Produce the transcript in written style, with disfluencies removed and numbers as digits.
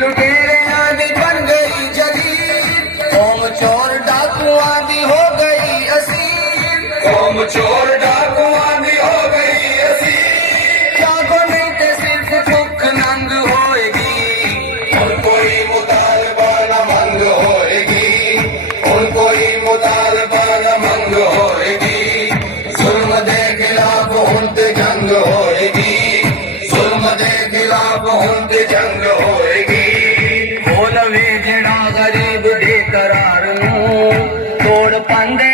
लुटेरियां दी बन गई जलील, कौम चोर डाकुआं दी हो गई असील, कौम चोर डाकुआं दी हो गई असील। जागो नहीं ते सिर्फ भुख नंग होएगी, हुण कोई मुतालबा न मंग होएगी, हुण कोई मुतालबा न मंग होएगी। जुल्म दे खिलाफ हुण ते जंग होएगी, जुल्म दे खिलाफ हुण ते जंग होएगी। बोलवे जड़ा गरीब दे करार नूं तोड़ पांदे